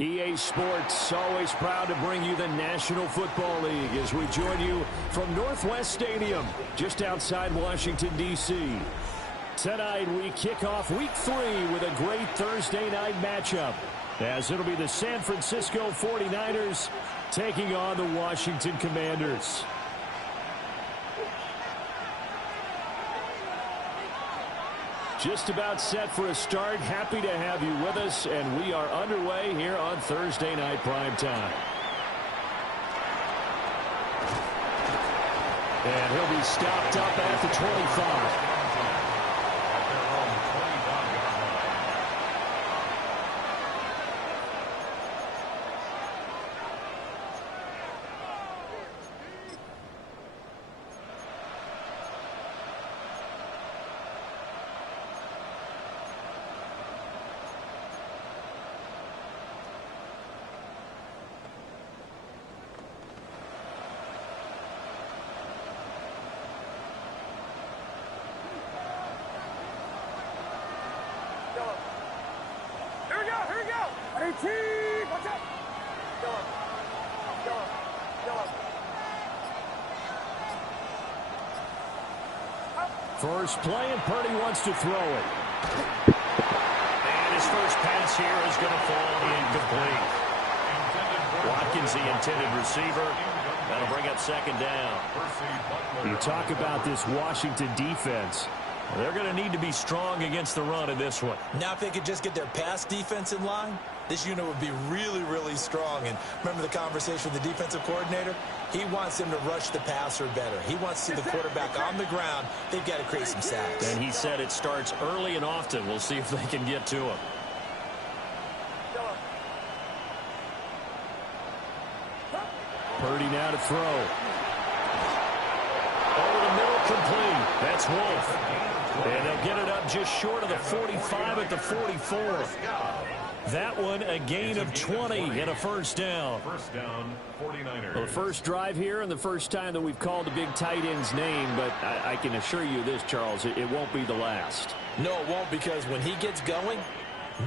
EA Sports, always proud to bring you the National Football League as we join you from Northwest Stadium, just outside Washington, D.C. Tonight, we kick off Week 3 with a great Thursday night matchup, as it'll be the San Francisco 49ers taking on the Washington Commanders. Just about set for a start. Happy to have you with us, and we are underway here on Thursday Night Primetime. And he'll be stopped up at the 25. First play, and Purdy wants to throw it. And his first pass here is going to fall incomplete. Watkins, the intended receiver. That'll bring up second down. You talk about this Washington defense. They're going to need to be strong against the run in this one. Now, if they could just get their pass defense in line, this unit would be really, really strong. And remember the conversation with the defensive coordinator? He wants them to rush the passer better. He wants to see the quarterback on the ground. They've got to create some sacks. And he said it starts early and often. We'll see if they can get to him. Purdy now to throw. Over the middle, complete. That's Wolf. And they'll get it up just short of the 45 at the 44. That one, a gain of 20 and a first down. First down, 49ers. Well, the first drive here and the first time that we've called a big tight end's name, but I can assure you this, Charles, it won't be the last. No, it won't, because when he gets going,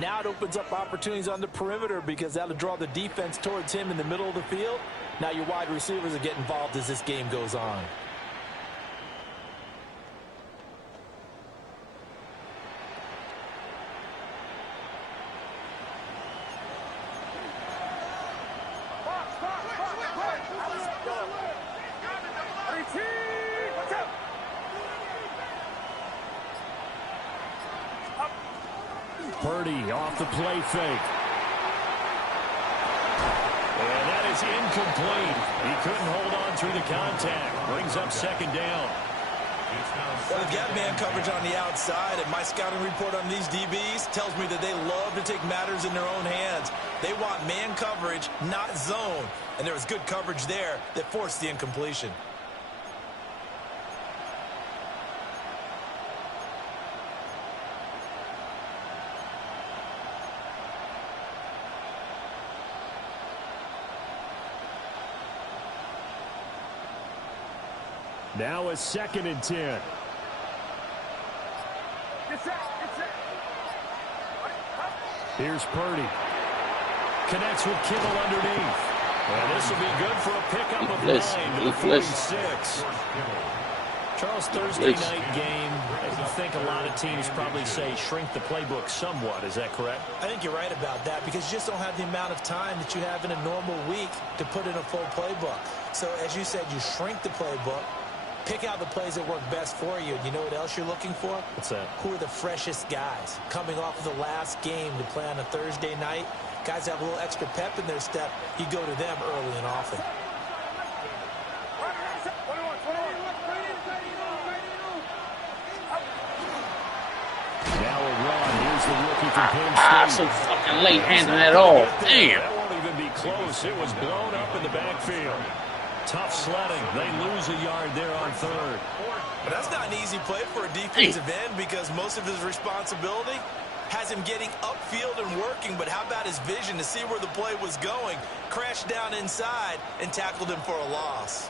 now it opens up opportunities on the perimeter because that'll draw the defense towards him in the middle of the field. Now your wide receivers will get involved as this game goes on. Purdy off the play fake. And that is incomplete. He couldn't hold on through the contact. Brings up second down. Well, they've got man coverage on the outside, and my scouting report on these DBs tells me that they love to take matters in their own hands. They want man coverage, not zone. And there was good coverage there that forced the incompletion. Now a 2nd and 10. Here's Purdy. Connects with Kittle underneath. And this will be good for a pickup of 9 to the 46. Charles, Thursday night game, I think a lot of teams probably say shrink the playbook somewhat. Is that correct? I think you're right about that because you just don't have the amount of time that you have in a normal week to put in a full playbook. So, as you said, you shrink the playbook. Pick out the plays that work best for you. And you know what else you're looking for? What's that? Who are the freshest guys coming off of the last game to play on a Thursday night? Guys have a little extra pep in their step. You go to them early and often. Now a run. Here's the rookie from Penn State. So fucking late handing it all. Damn. That won't even be close. It was blown up in the backfield. Tough sledding. They lose a yard there on 3rd. But that's not an easy play for a defensive end because most of his responsibility has him getting upfield and working. But how about his vision to see where the play was going? Crashed down inside and tackled him for a loss.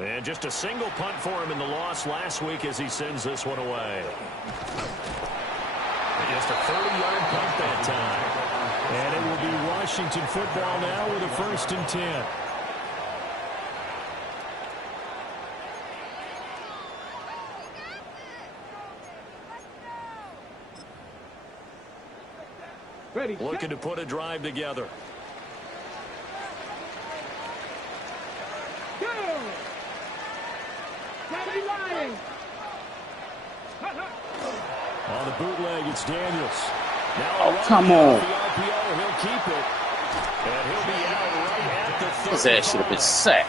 And just a single punt for him in the loss last week as he sends this one away. Just a 30-yard punt that time. And it will be Washington football now with a 1st and 10. Ready. Looking to put a drive together. Go! Gotta be lying. On the bootleg, it's Daniels. Now Oh, come on. the RPO, he'll keep it. And he'll be out right at the 35. His ass should have been sacked.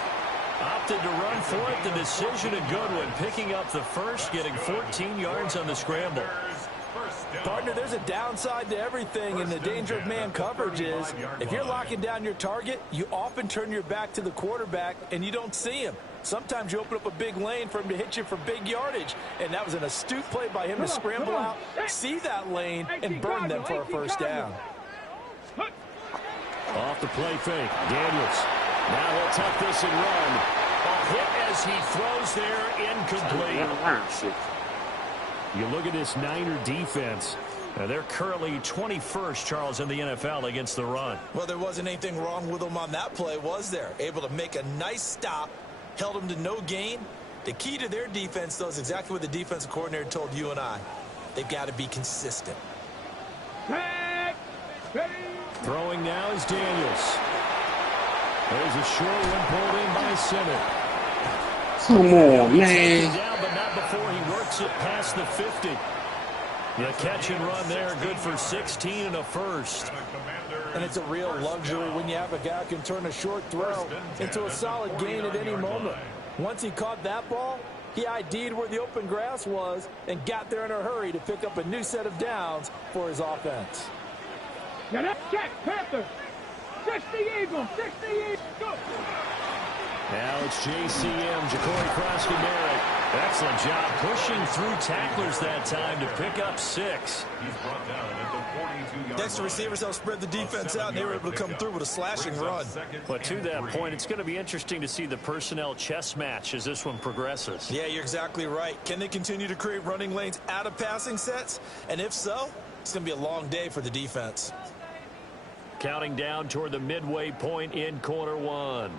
Opted to run for it. The decision a good one. Picking up the first, getting 14 yards on the scramble. Partner, there's a downside to everything, and the danger of man coverage is if you're locking down your target, you often turn your back to the quarterback, and you don't see him. Sometimes you open up a big lane for him to hit you for big yardage, and that was an astute play by him to scramble out, see that lane, and burn them for a first down. Off the play fake, Daniels. Now he'll tuck this and run. A hit as he throws there, incomplete. You look at this Niner defense. They're currently 21st, Charles, in the NFL against the run. Well, there wasn't anything wrong with them on that play, was there? Able to make a nice stop, held them to no gain. The key to their defense, though, is exactly what the defensive coordinator told you and I. They've got to be consistent. Back. Throwing now is Daniels. There's a short one pulled in by Center. Come on, man. Down, but not before he works it past the 50. The catch and run there, good for 16 and a first. And it's a real luxury when you have a guy who can turn a short throw into a solid gain at any moment. Once he caught that ball, he ID'd where the open grass was and got there in a hurry to pick up a new set of downs for his offense. Now that's check, Panther. 60 Eagles, 60 Eagles. Go. Now it's JCM, Ja'Cory Krosky-Merritt. Excellent job pushing through tacklers that time to pick up 6. Next, the receivers helped spread the defense out, and they were able to come through with a slashing run. But to that point, it's going to be interesting to see the personnel chess match as this one progresses. Yeah, you're exactly right. Can they continue to create running lanes out of passing sets? And if so, it's going to be a long day for the defense. Counting down toward the midway point in quarter 1.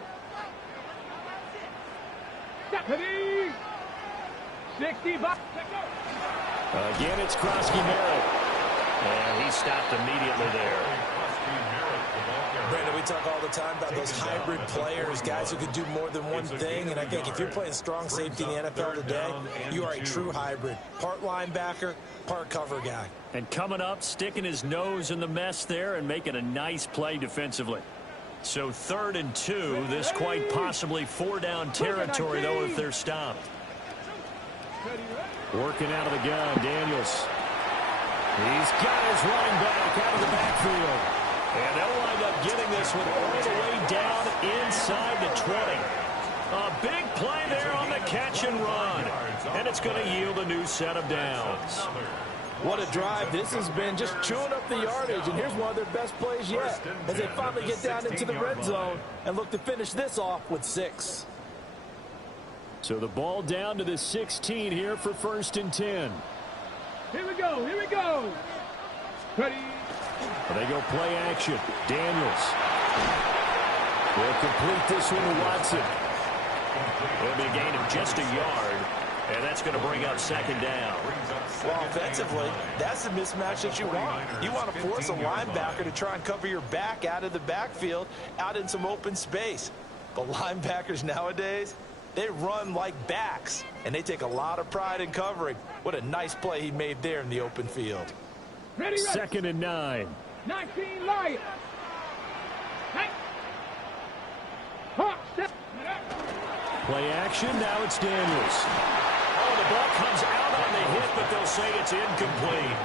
65. Again, it's Krosky-Merritt. And he stopped immediately there. Brandon, we talk all the time about those hybrid players, guys who can do more than one thing. And I think if you're playing strong safety in the NFL today, you are a true hybrid. Part linebacker, part cover guy. And coming up, sticking his nose in the mess there and making a nice play defensively. So 3rd and 2, this quite possibly 4-down territory, though, if they're stopped. Working out of the gun, Daniels. He's got his running back out of the backfield. And they'll wind up getting this one all the way down inside the 20. A big play there on the catch and run. And it's going to yield a new set of downs. What a drive this has been, just chewing up the yardage. And here's one of their best plays yet as they finally get down into the red zone and look to finish this off with 6. So the ball down to the 16 here for 1st and 10. Here we go, here we go. Ready. They go play action. Daniels will complete this one to Watson. It'll be a gain of just a yard, and that's going to bring up 2nd down. Well, offensively, that's the mismatch that you want. You want to force a linebacker to try and cover your back out of the backfield, out in some open space. But linebackers nowadays, they run like backs, and they take a lot of pride in covering. What a nice play he made there in the open field. Ready, ready. 2nd and 9. 19 Lions. Hey. Hawk, step. Play action. Now it's Daniels. Oh, the ball comes out on the hit, but they'll say it's incomplete.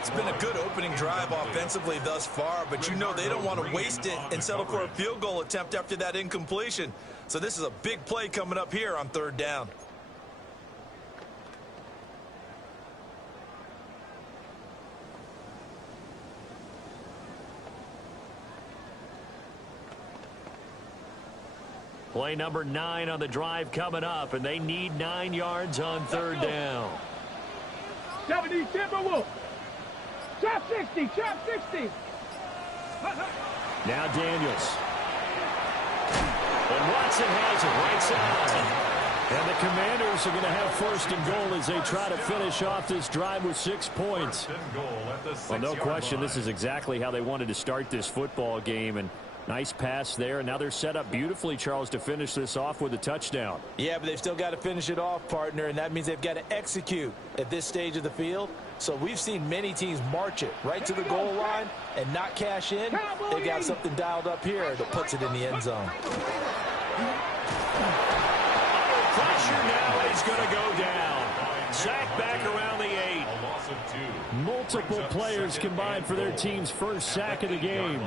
It's been a good opening drive offensively thus far, but you know they don't want to waste it and settle for a field goal attempt after that incompletion. So this is a big play coming up here on 3rd down. Play number 9 on the drive coming up, and they need 9 yards on 3rd down. 70 Timberwolves. Trap 60, trap 60. Now Daniels. And Watson has it right side. And the Commanders are going to have 1st and goal as they try to finish off this drive with 6 points. Well, no question, this is exactly how they wanted to start this football game. And nice pass there. And now they're set up beautifully, Charles, to finish this off with a touchdown. Yeah, but they've still got to finish it off, partner, and that means they've got to execute at this stage of the field. So we've seen many teams march it right to the goal line and not cash in. They've got something dialed up here that puts it in the end zone. Pressure now, and he's going to go down. Sack back around the 8. Multiple players combined for their team's first sack of the game.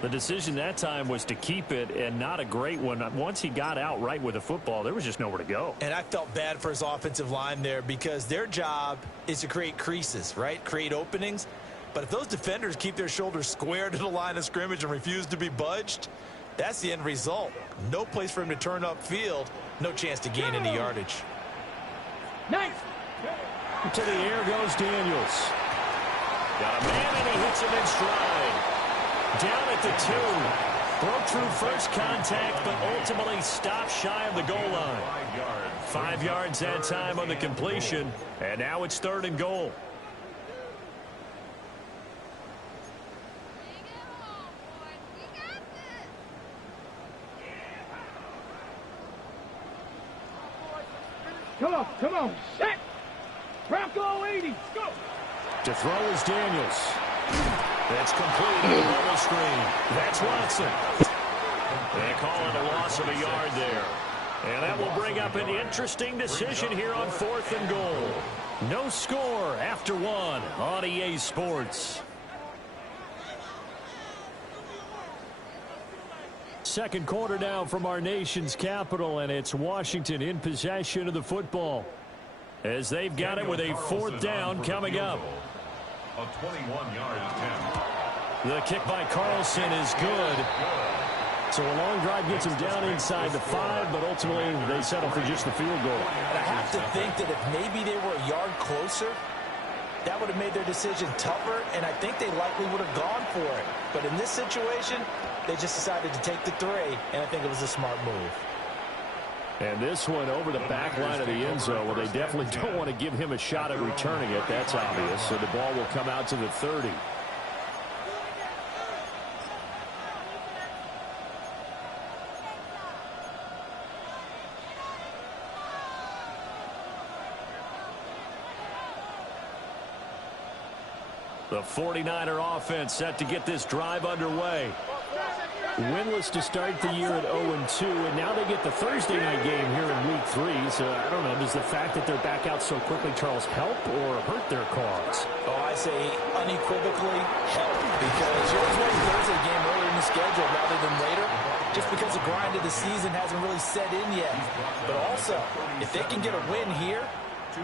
The decision that time was to keep it, and not a great one. Once he got out right with the football, there was just nowhere to go. And I felt bad for his offensive line there because their job is to create creases, right? Create openings. But if those defenders keep their shoulders square to the line of scrimmage and refuse to be budged, that's the end result. No place for him to turn upfield. No chance to gain any yardage. Nice. To the air goes Daniels. Got a man, and he hits him in stride. Down at the 2. Broke through first contact, but ultimately stopped shy of the goal line. 5 yards that time on the completion, and now it's 3rd and goal. Come on. Set. Bronco 80. Go. To throw is Daniels. That's complete on the bubble screen. That's Watson. They call it a loss of a yard there. And that will bring up an interesting decision here on 4th and goal. No score after 1 on EA Sports. Second quarter now from our nation's capital, and it's Washington in possession of the football as they've got it with a 4th down coming up. A 21-yard attempt. The kick by Carlson is good. So a long drive gets them down inside the 5, but ultimately they settle for just the field goal. And I have to think that if maybe they were a yard closer, that would have made their decision tougher, and I think they likely would have gone for it. But in this situation, they just decided to take the 3, and I think it was a smart move. And this one over the back line of the end zone. Well, they definitely don't want to give him a shot at returning it. That's obvious. So the ball will come out to the 30. The 49er offense set to get this drive underway. Winless to start the year at 0-2, and now they get the Thursday night game here in Week 3. So, I don't know, does the fact that they're back out so quickly, Charles, help or hurt their cause? Oh, I say unequivocally help, because you always want a Thursday game earlier in the schedule rather than later, just because the grind of the season hasn't really set in yet. But also, if they can get a win here,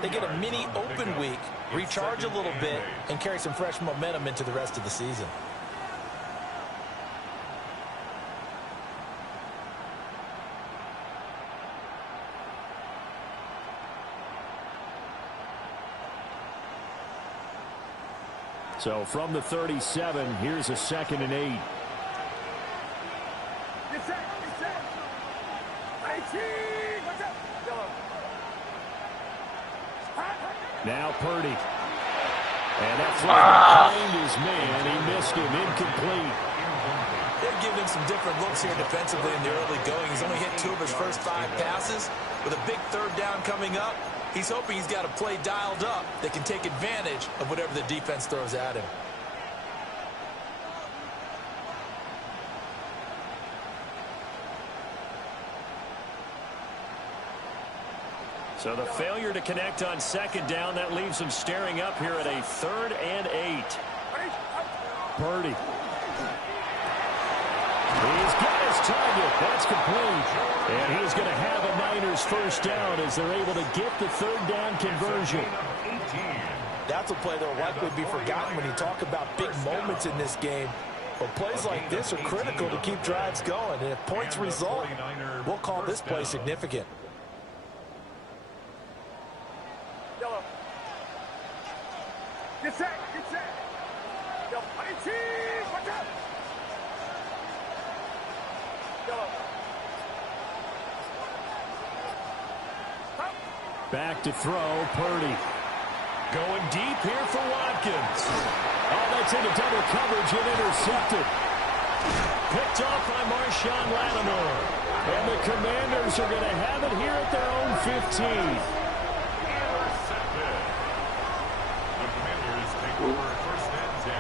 they get a mini open week, recharge a little bit, and carry some fresh momentum into the rest of the season. So from the 37, here's a 2nd and 8. Get set. Now Purdy. And that throw behind his man. He missed him. Incomplete. They're giving some different looks here defensively in the early going. He's only hit 2 of his first 5 passes. With a big 3rd down coming up, he's hoping he's got a play dialed up that can take advantage of whatever the defense throws at him. So the failure to connect on 2nd down, that leaves them staring up here at a 3rd and 8. Purdy. He's got his target. That's complete. And he's going to have a Niners 1st down as they're able to get the 3rd down conversion. That's a play that will likely be forgotten when you talk about big moments in this game. But plays like this are critical to keep drives going. And if points result, we'll call this play significant. Get set. Yo, watch out. Back to throw, Purdy. Going deep here for Watkins. Oh, that's into double coverage and intercepted. Picked off by Marshawn Lattimore. And the Commanders are going to have it here at their own 15. Over 1st and 10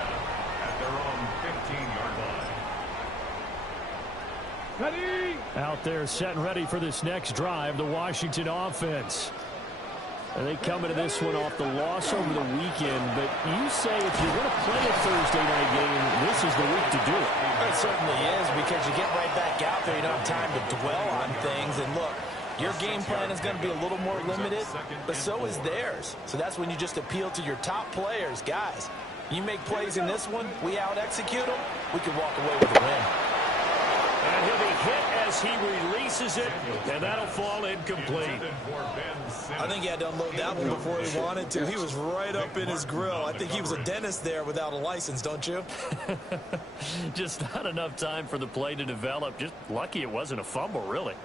at their own 15-yard line. Ready. Out there set and ready for this next drive, the Washington offense. And they come into this one off the loss over the weekend, but you say if you're going to play a Thursday night game, this is the week to do it. It certainly is, because you get right back out there. You don't have time to dwell on things. And look, your game plan is going to be a little more limited, but so is theirs. So that's when you just appeal to your top players. Guys, you make plays in this one, we out-execute them, we can walk away with a win. And he'll be hit as he releases it, and that'll fall incomplete. I think he had to unload that one before he wanted to. He was right up in his grill. I think he was a dentist there without a license, don't you? Just not enough time for the play to develop. Just lucky it wasn't a fumble, really.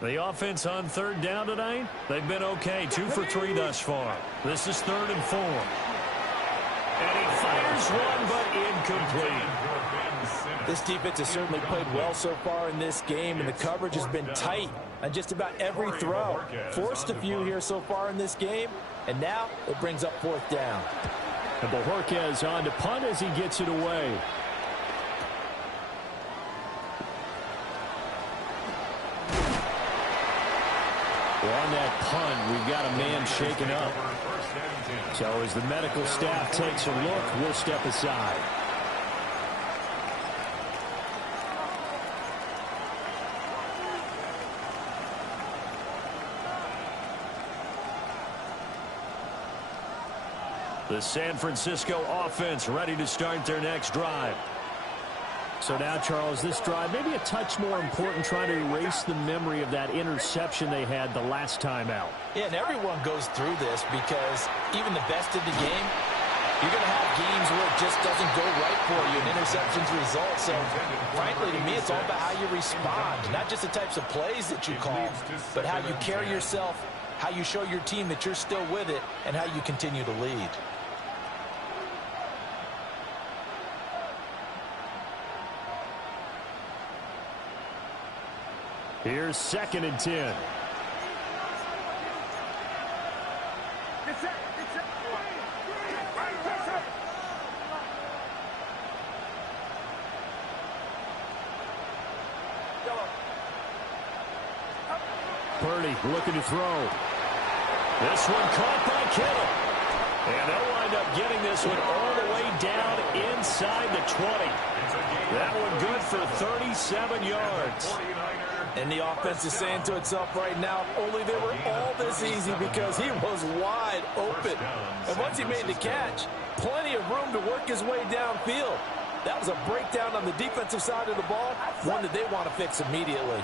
The offense on 3rd down tonight, they've been okay. 2 for 3 thus far. This is 3rd and 4. And he fires one, but incomplete. This defense has certainly played well so far in this game, and the coverage has been tight on just about every throw. Forced a few here so far in this game, and now it brings up 4th down. And Bojorquez on to punt as he gets it away. Well, on that punt, we've got a man shaken up. So as the medical staff takes a look, we'll step aside. The San Francisco offense ready to start their next drive. So now, Charles, this drive maybe a touch more important, trying to erase the memory of that interception they had the last time out. Yeah, and everyone goes through this because even the best in the game, you're going to have games where it just doesn't go right for you and interceptions result. So, frankly, to me, it's all about how you respond, not just the types of plays that you call, but how you carry yourself, how you show your team that you're still with it, and how you continue to lead. Here's 2nd and 10. Purdy looking to throw. This one caught by Kittle. And they'll wind up getting this one all the way down inside the 20. That one good for 37 yards. And the offense is saying to itself right now, only they were all this easy because he was wide open. And once he made the catch, plenty of room to work his way downfield. That was a breakdown on the defensive side of the ball, one that they want to fix immediately.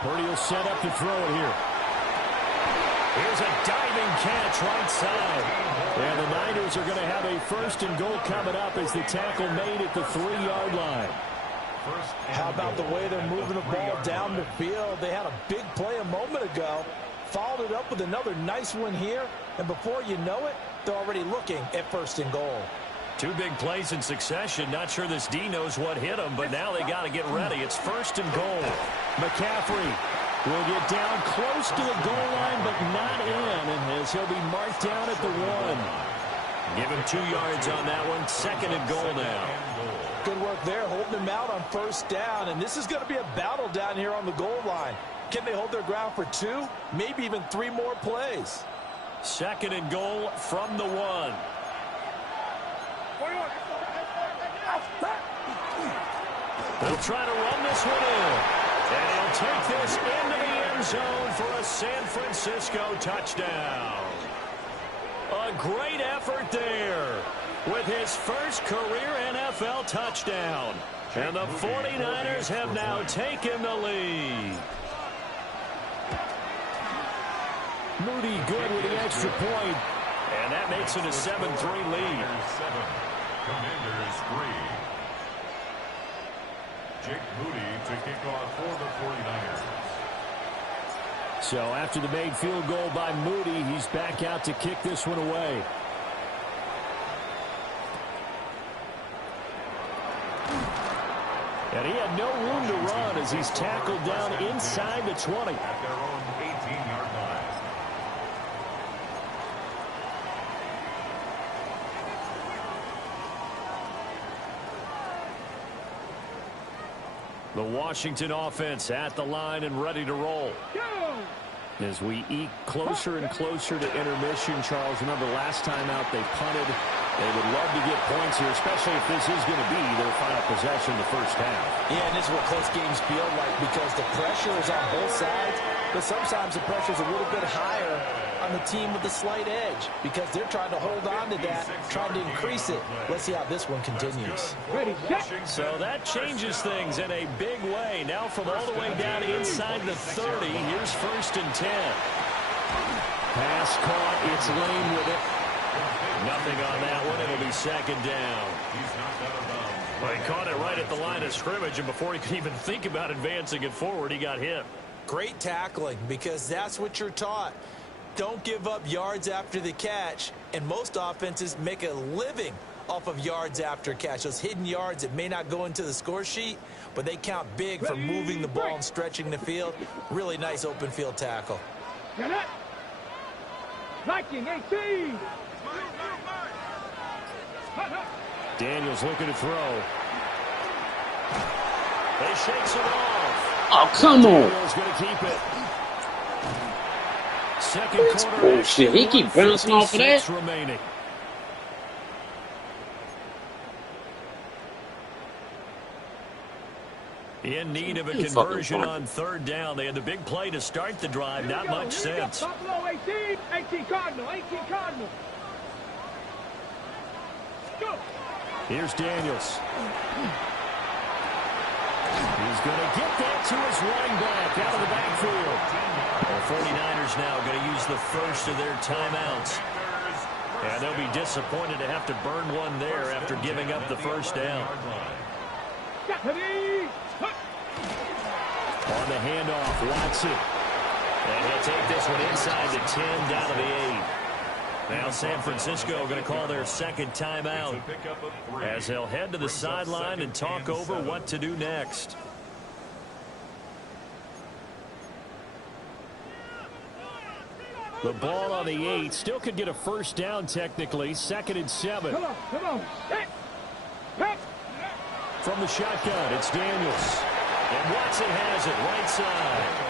Purdy will set up to throw it here. Here's a diving catch right side. And the Niners are going to have a 1st and goal coming up as the tackle made at the 3-yard line. How about the way they're moving the ball down the field? They had a big play a moment ago, followed it up with another nice one here, and before you know it, they're already looking at 1st and goal. 2 big plays in succession. Not sure this D knows what hit him, but now they got to get ready. It's 1st and goal. McCaffrey will get down close to the goal line, but not in, as he'll be marked down at the 1. Give him 2 yards on that one. 2nd and goal now. Good work there, holding him out on 1st down, and this is going to be a battle down here on the goal line. Can they hold their ground for 2, maybe even 3 more plays? 2nd and goal from the 1. They'll try to run this one in. And he'll take this into the end zone for a San Francisco touchdown. A great effort there with his first career NFL touchdown. And the 49ers have now taken the lead. Moody good with the extra point. And that makes it a 7-3 lead. Commanders 3. Jake Moody to kick off for the 49ers. So after the made field goal by Moody, he's back out to kick this one away. And he had no room to run as he's tackled down inside the 20. At their own 18-yard line. The Washington offense at the line and ready to roll. As we eke closer and closer to intermission, Charles, remember last time out they punted. They would love to get points here, especially if this is going to be their final possession in the first half. Yeah, and this is what close games feel like because the pressure is on both sides, but sometimes the pressure is a little bit higher on the team with the slight edge because they're trying to hold on to that, trying to increase it. Let's see how this one continues. Ready, set. So that changes things in a big way. Now from all the way down inside the 30, here's 1st and 10. Pass caught, it's Lane with it. Nothing on that one. It'll be 2nd down. Well, he caught it right at the line of scrimmage, and before he could even think about advancing it forward, he got hit. Great tackling because that's what you're taught. don't give up yards after the catch, and most offenses make a living off of yards after catch. Those hidden yards that may not go into the score sheet, but they count big for moving the ball and stretching the field. Really nice open field tackle. Viking 18. Daniels looking to throw. He shakes it off. Oh, come on. Daniels going to keep it. Second That's quarter. bullshit. He keep bouncing off of that. Remaining. In need of a conversion on third down. They had the big play to start the drive. Not much sense. Buffalo 18. 18 Cardinal. 18 Cardinal. Go. Here's Daniels. He's going to get that to his running back out of the backfield. The 49ers now going to use the first of their timeouts. And they'll be disappointed to have to burn one there after giving up the first down. On the handoff, Watson. And he'll take this one inside the 10, down to the 8. Now San Francisco going to call their second timeout as they'll head to the sideline and talk over what to do next. The ball on the 8. Still could get a first down technically. 2nd and 7. Come on. From the shotgun, it's Daniels. And Watson has it right side.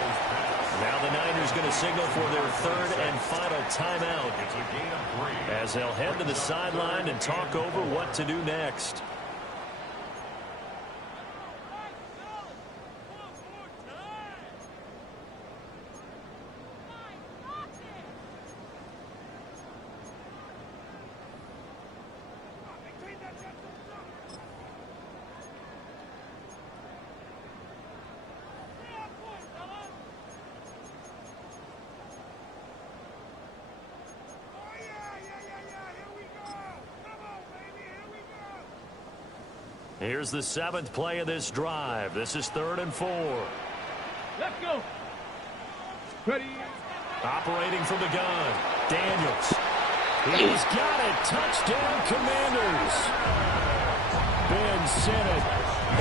Now the Niners going to signal for their 3rd and final timeout as they'll head to the sideline and talk over what to do next. Here's the 7th play of this drive. This is 3rd and 4. Let's go. Ready. Operating from the gun. Daniels. He's got it. Touchdown, Commanders. Ben Sinnott,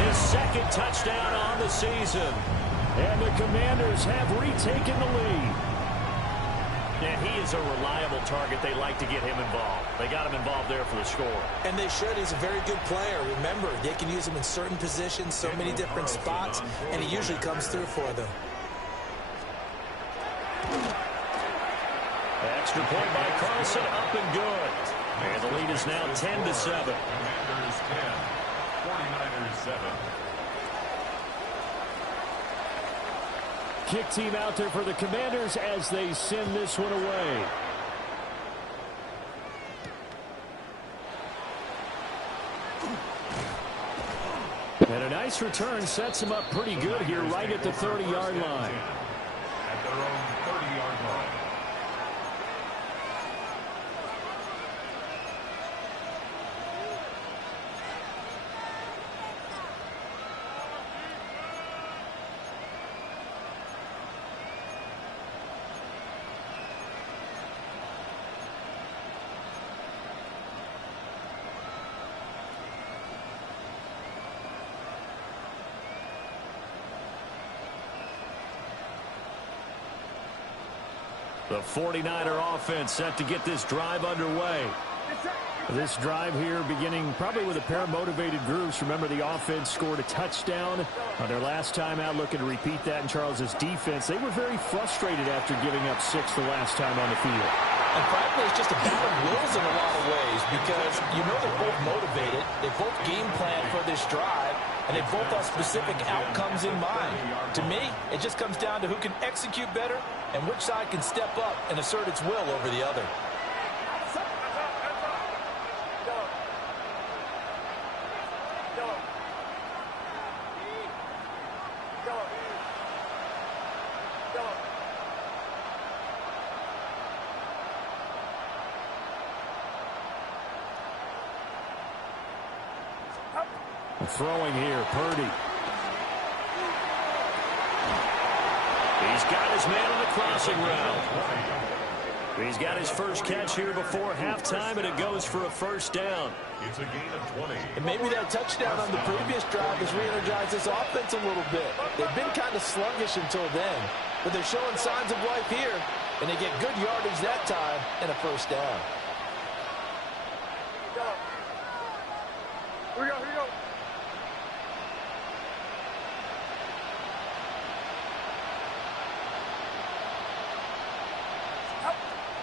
his 2nd touchdown on the season. And the Commanders have retaken the lead. And he is a reliable target. They like to get him involved. They got him involved there for the score. And they should. He's a very good player. Remember, they can use him in certain positions, so many different spots, and he usually comes through for them. Extra point by Carlson, up and good. And the lead is now 10-7. Commanders 10, 49ers 7. Kick team out there for the Commanders as they send this one away. And a nice return sets them up pretty good here right at the 30-yard line. At their own 30-yard line. The 49er offense set to get this drive underway. This drive here beginning probably with a pair of motivated groups. Remember, the offense scored a touchdown on their last time out, looking to repeat that in Charles's defense. They were very frustrated after giving up 6 the last time on the field. And frankly, it's just a battle of wills in a lot of ways because you know they're both motivated. They both game plan for this drive, and they both have specific outcomes in mind. To me, it just comes down to who can execute better and which side can step up and assert its will over the other. Throwing here, Purdy. He's got his man on the crossing route. He's got his first catch here before halftime, and it goes for a first down. It's a gain of 20. And maybe that touchdown on the previous drive has re-energized this offense a little bit. They've been kind of sluggish until then, but they're showing signs of life here, and they get good yardage that time and a first down. Here we go, here we go.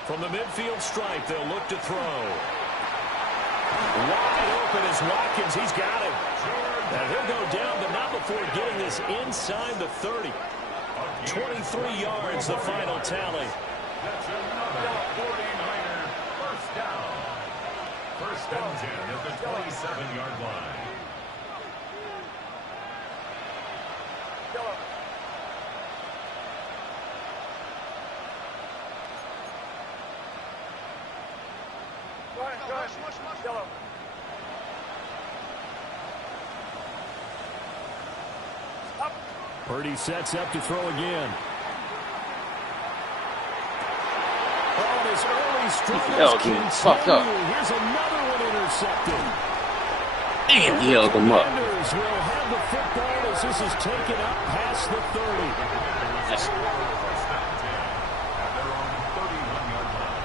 From the midfield stripe, they'll look to throw. Wide open is Watkins. He's got him. Now he'll go down, but not before getting this inside the 30. 23 yards, the final tally. That's another 49er first down. First and 10 at the 27-yard line. Purdy sets up to throw again. Oh, his early struggles continue. Fucked up. Here's another one intercepted. Damn, he held him up. Commanders will have the football as this is taken up past the 30. That's First down 10 at their own 31-yard line.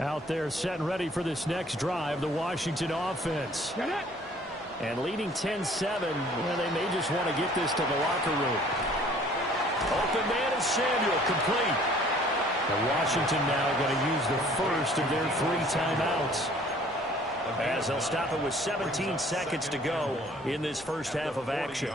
Out there set and ready for this next drive, the Washington offense. And leading 10-7, well, they may just want to get this to the locker room. Open man is Samuel, complete. And Washington now going to use the first of their 3 timeouts, as they'll stop it with 17 seconds to go in this first half of action.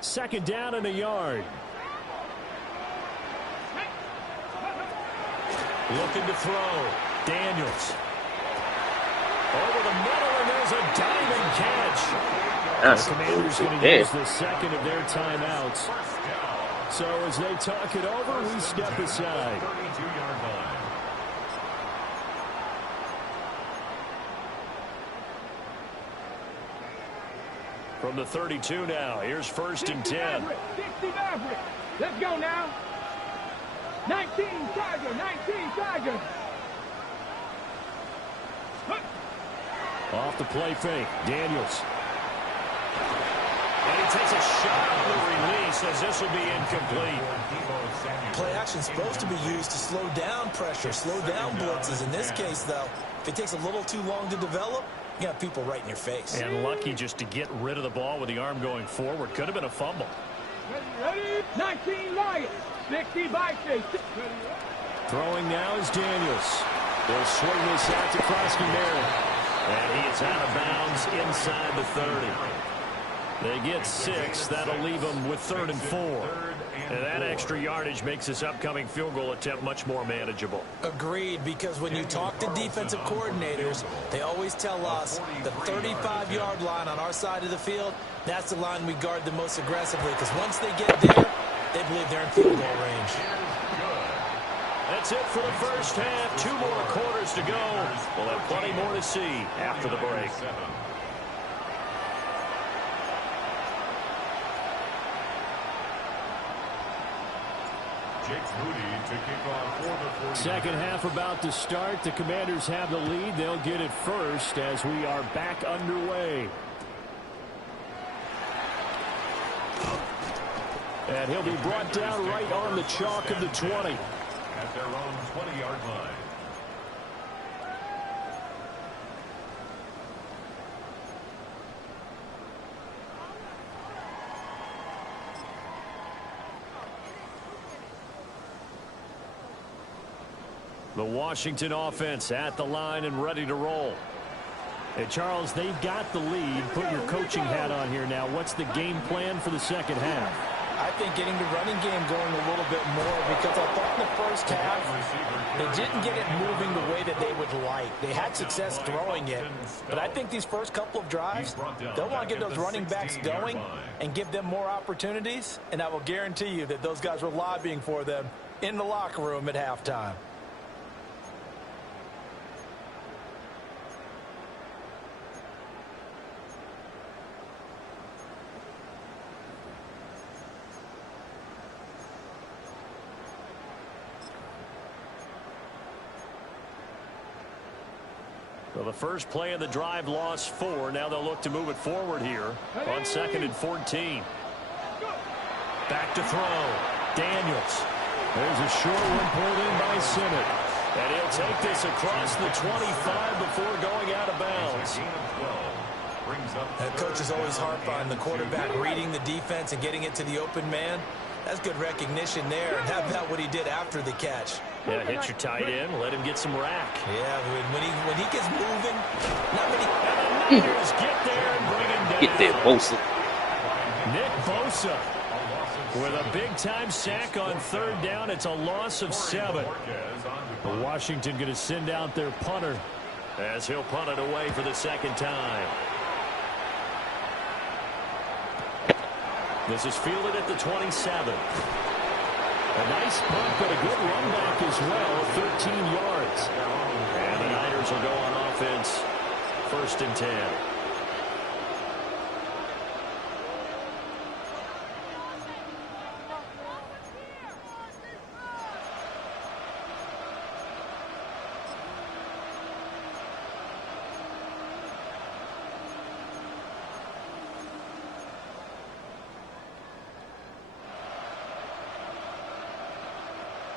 Second down and a yard. Looking to throw. Daniels. Over the middle, and there's a diving catch. That's the Commanders going to use the second of their timeouts. So as they talk it over, we step aside. 32-yard line. From the 32 now, here's first and 10. 60 Maverick. Let's go now. 19 Tiger, 19 Tiger. Off the play fake, Daniels. And he takes a shot on the release as this will be incomplete. Play action is supposed to be used to slow down pressure, slow down blitzes. In this case, though, if it takes a little too long to develop, you got people right in your face. And lucky just to get rid of the ball with the arm going forward. Could have been a fumble. Ready? 19 Lions. 60 Bison. Throwing now is Daniels. They'll swing this out to Krosky-Merritt. And he is out of bounds inside the 30. They get 6. That'll leave them with 3rd and 4. And that extra yardage makes this upcoming field goal attempt much more manageable. Agreed, because when you talk to defensive coordinators, they always tell us the 35-yard line on our side of the field, that's the line we guard the most aggressively, because once they get there, they believe they're in field goal range. That's it for the first half. 2 more quarters to go. We'll have plenty more to see after the break. Second half about to start. The Commanders have the lead. They'll get it first as we are back underway. And he'll be brought down right on the chalk of the 20. At their own 20-yard line. The Washington offense at the line and ready to roll. Hey, Charles, they've got the lead. Put your coaching hat on here now. What's the game plan for the second half? I think getting the running game going a little bit more, because I thought in the first half they didn't get it moving the way that they would like. They had success throwing it, but I think these first couple of drives, they'll want to get those running backs going and give them more opportunities, and I will guarantee you that those guys were lobbying for them in the locker room at halftime. Well, the first play of the drive lost 4. Now they'll look to move it forward here on 2nd and 14. Back to throw. Daniels. There's a short one pulled in by Simmons. And he'll take this across the 25 before going out of bounds. Coach is always harp on the quarterback reading the defense and getting it to the open man. That's good recognition there. And how about what he did after the catch? Yeah, hit your tight end, let him get some rack. Yeah, when he gets moving, not many. And the Niners get there and bring him down. Get there, Bosa. Nick Bosa with a big-time sack on 3rd down. It's a loss of 7. Washington going to send out their punter as he'll punt it away for the 2nd time. This is fielded at the 27. A nice punt, but a good run back as well, 13 yards. And the Niners will go on offense, 1st and 10.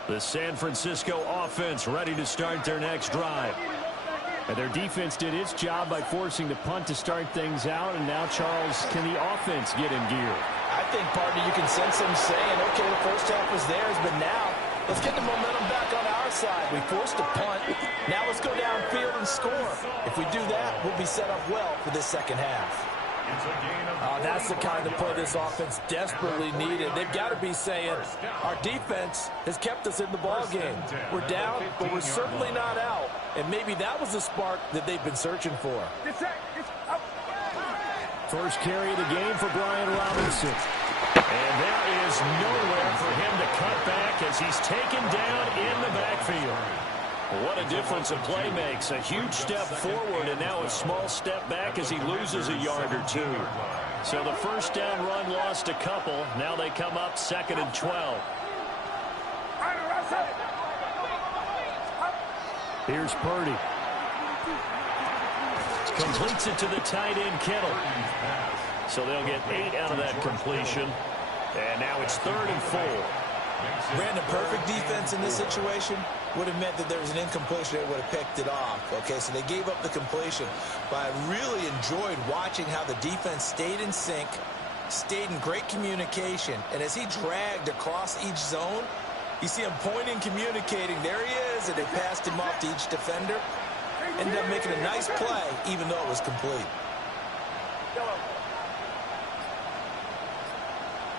The San Francisco offense ready to start their next drive. And their defense did its job by forcing the punt to start things out. And now, Charles, can the offense get in gear? I think, partner, you can sense them saying, okay, the first half was theirs, but now let's get the momentum back on our side. We forced a punt. Now let's go downfield and score. If we do that, we'll be set up well for this 2nd half. That's the kind of play this offense desperately needed. They've got to be saying, our defense has kept us in the ballgame. We're down, but we're certainly not out. And maybe that was the spark that they've been searching for. First carry of the game for Brian Robinson. And there is nowhere for him to cut back as he's taken down in the backfield. What a difference a play makes. A huge step forward and now a small step back as he loses a yard or 2. So the first down run lost a couple. Now they come up 2nd and 12. Here's Purdy. Completes it to the tight end, Kittle. So they'll get 8 out of that completion. And now it's 3rd and 4. Ran a perfect defense in this situation. Would have meant that there was an incompletion. They would have picked it off. Okay, so they gave up the completion. But I really enjoyed watching how the defense stayed in sync, stayed in great communication. And as he dragged across each zone, you see him pointing, communicating. There he is, and they passed him off to each defender. Ended up making a nice play, even though it was complete.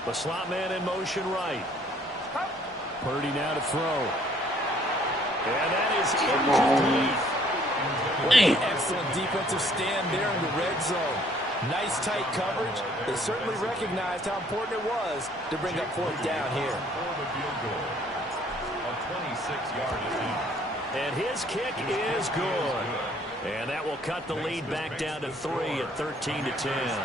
The slot man in motion right. Purdy now to throw. And that is incomplete. Excellent defensive stand there in the red zone. Nice tight coverage. They certainly recognized how important it was to bring up 4th down here. And his kick is good. And that will cut the lead back down to 3 at 13-10.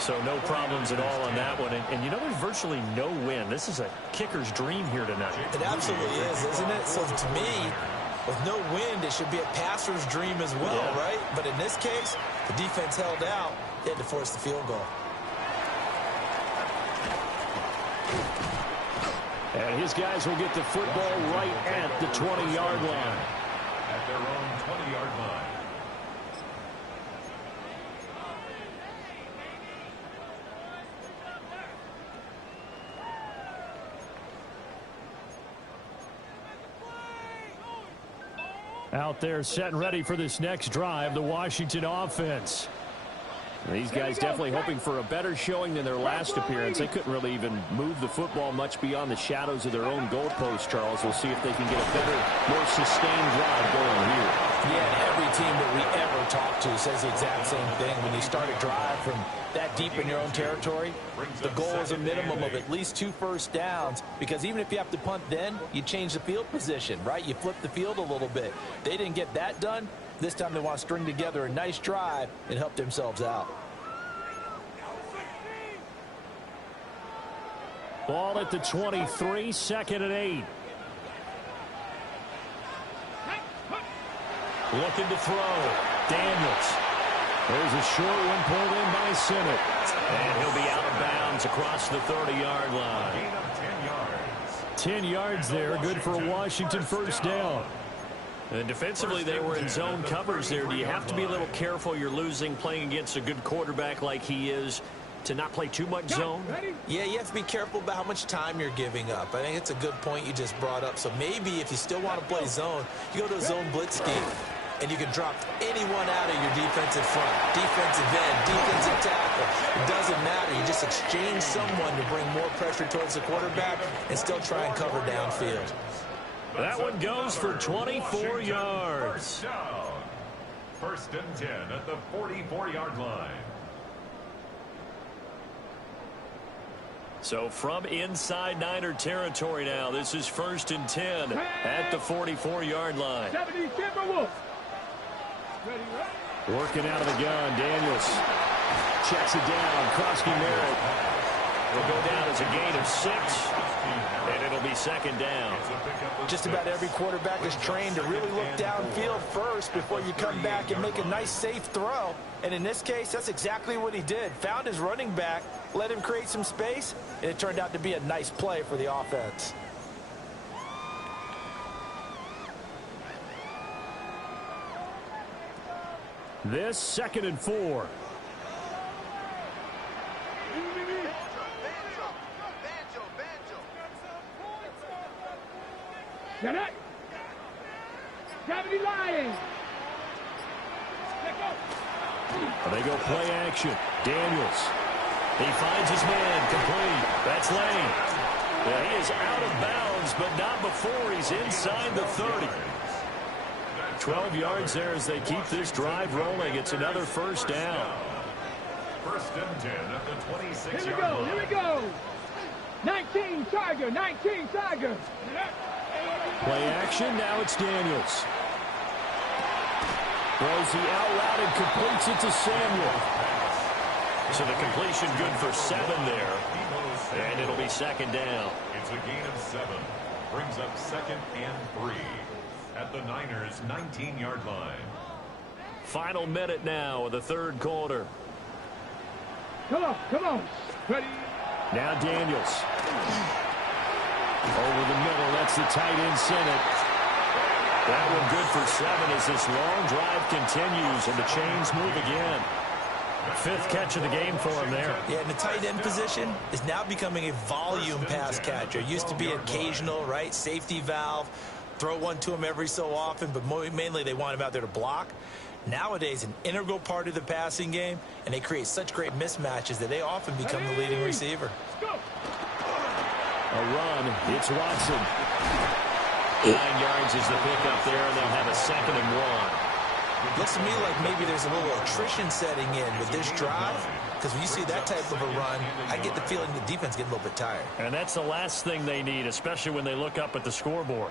So no problems at all on that one. And you know, there's virtually no win. This is a kicker's dream here tonight. It absolutely is, isn't it? So to me, with no wind, it should be a passer's dream as well, right? But in this case, the defense held out. They had to force the field goal. And his guys will get the football right at the 20-yard line. At their own 20-yard line. Out there set and ready for this next drive, the Washington offense. These guys definitely hoping for a better showing than their last appearance. They couldn't really even move the football much beyond the shadows of their own goalpost, Charles. We'll see if they can get a better, more sustained drive going here. Yeah, and every team that we ever talk to says the exact same thing. When you start a drive from that deep in your own territory, the goal is a minimum of at least 2 first downs, because even if you have to punt then, you change the field position, right? You flip the field a little bit. They didn't get that done. This time they want to string together a nice drive and help themselves out. Ball at the 23, 2nd and 8. Looking to throw. Daniels. There's a short one pulled in by Sinnott. And he'll be out of bounds across the 30-yard line. Gain of 10 yards. 10 yards there, good for a Washington first down. And defensively, they were in zone coverage there. Do you have to be a little careful? You're losing, playing against a good quarterback like he is, to not play too much zone? Yeah, you have to be careful about how much time you're giving up. I think it's a good point you just brought up. So maybe if you still want to play zone, you go to a zone blitz scheme, and you can drop anyone out of your defensive front, defensive end, defensive tackle. It doesn't matter. You just exchange someone to bring more pressure towards the quarterback and still try and cover downfield. That one goes for 24 yards. First and 10 at the 44-yard line. So from inside Niner territory now, this is 1st and 10 at the 44-yard line. 70 Timberwolves. Working out of the gun, Daniels checks it down. Krosky Merritt will go down as a gain of 6, and it'll be 2nd down. Just about every quarterback is trained to really look downfield first before you come back and make a nice, safe throw. And in this case, that's exactly what he did. Found his running back, let him create some space, and it turned out to be a nice play for the offense. This 2nd and 4. Get it. 70 Lions. They go play action. Daniels. He finds his man complete. That's Lane. Yeah, he is out of bounds, but not before he's inside the 30. 12 yards there as they keep this drive rolling. It's another first down. First and 10 at the 26-yard Here we go. line. Here we go. 19 Tiger. 19 Tiger. Play action. Now it's Daniels. Throws the out route and completes it to Samuel. So the completion good for 7 there. And it'll be 2nd down. It's a gain of 7. Brings up 2nd and 3 at the Niners' 19-yard line. Final minute now of the 3rd quarter. Come on. Come on. Ready. Now Daniels. Over the middle. That's the tight end Sinnott. That one good for 7 as this long drive continues and the chains move again. 5th catch of the game for him there. Yeah, and the tight end position is now becoming a volume pass catcher. It used to be occasional, right? Safety valve. Throw one to him every so often, but mainly they want him out there to block. Nowadays, an integral part of the passing game, and they create such great mismatches that they often become the leading receiver. A run. It's Watson. 9 yards is the pickup there, and they'll have a 2nd and 1. Looks to me like maybe there's a little attrition setting in with this drive, because when you see that type of a run, I get the feeling the defense getting a little bit tired. And that's the last thing they need, especially when they look up at the scoreboard.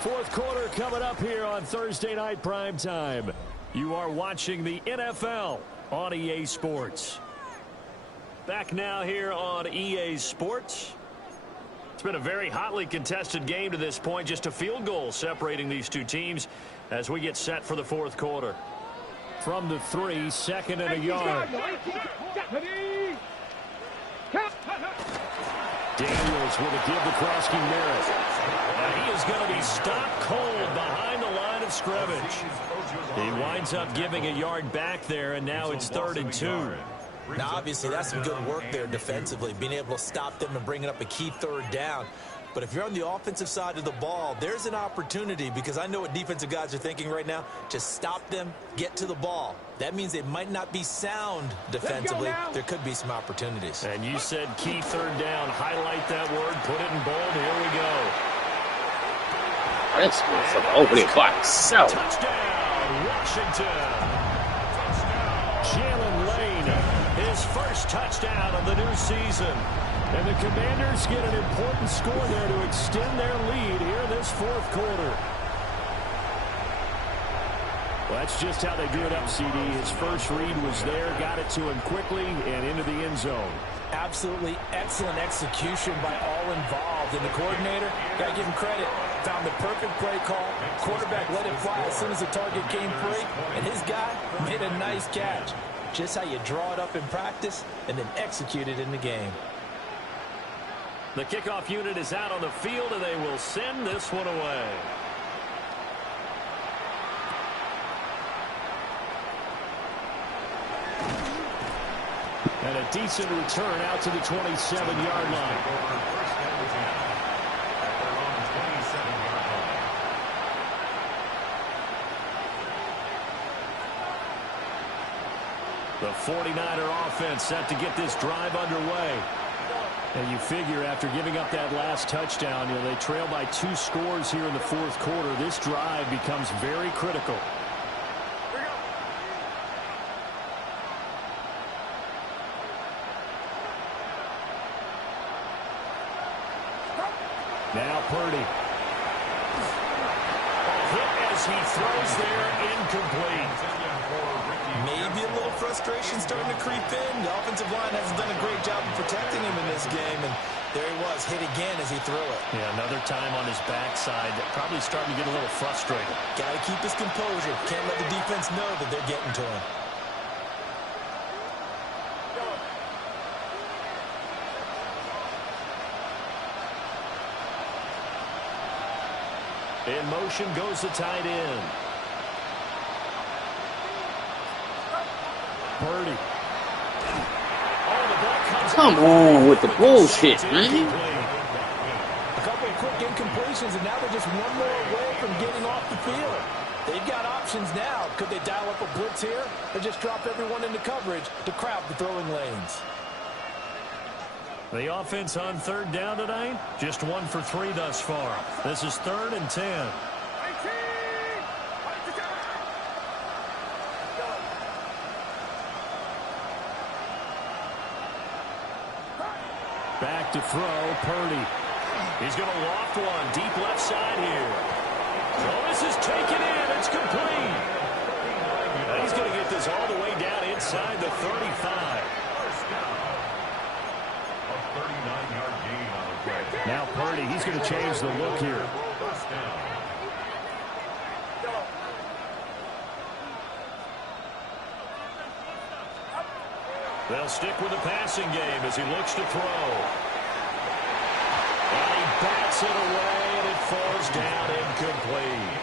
Fourth quarter coming up here on Thursday Night Primetime. You are watching the NFL on EA Sports. Back now here on EA Sports. It's been a very hotly contested game to this point. Just a field goal separating these two teams as we get set for the 4th quarter. From the 3, 2nd and a yard. Daniels with a give to Krosky Merritt. And he is going to be stopped cold behind the line of scrimmage. He winds up giving a yard back there, and now it's 3rd and 2. Now, obviously, that's some good work there defensively, being able to stop them and bringing up a key 3rd down. But if you're on the offensive side of the ball, there's an opportunity, because I know what defensive guys are thinking right now. Just stop them, get to the ball. That means they might not be sound defensively. There could be some opportunities. And you said key third down. Highlight that word. Put it in bold. Here we go. That's over the clock. So. Touchdown, Washington. Jalen Lane, his first touchdown of the new season. And the Commanders get an important score there to extend their lead here in this fourth quarter. Well, that's just how they do it up, CD. His first read was there, got it to him quickly, and into the end zone. Absolutely excellent execution by all involved. And the coordinator, got to give him credit, found the perfect play call. Quarterback let it fly as soon as the target came free, and his guy made a nice catch. Just how you draw it up in practice and then execute it in the game. The kickoff unit is out on the field, and they will send this one away. And a decent return out to the 27-yard line. The 49er offense set to get this drive underway. And you figure after giving up that last touchdown, they trail by 2 scores here in the fourth quarter. This drive becomes very critical. Now Purdy. Hit as he throws there, incomplete. Maybe a little frustration starting to creep in. The offensive line hasn't done a great job of protecting him in this game, and there he was, hit again as he threw it. Yeah, another time on his backside, probably starting to get a little frustrated. Got to keep his composure. Can't let the defense know that they're getting to him. In motion goes the tight end. Purdy. Oh, the ball comes Come on with the bullshit, man. A couple of quick incompletions, and now they're just one more away from getting off the field. They've got options now. Could they dial up a blitz here or just drop everyone into coverage to crowd the throwing lanes? The offense on third down tonight, just 1 for 3 thus far. This is 3rd and 10. Back to throw, Purdy. He's going to loft one, deep left side here. Oh, this is taken in, it's complete. And he's going to get this all the way down inside the 35. Now Purdy, he's going to change the look here. They'll stick with the passing game as he looks to throw. And he bats it away, and it falls down incomplete.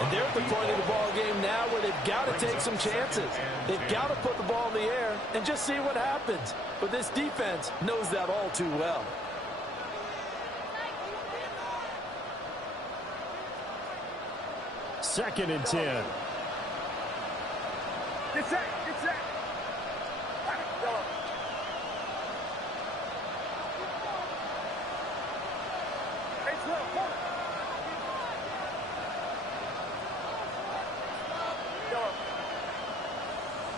And they're at the point of the ball game now where they've got to take some chances. They've got to put the ball in the air and just see what happens. But this defense knows that all too well. Second and 10. Get set, get set.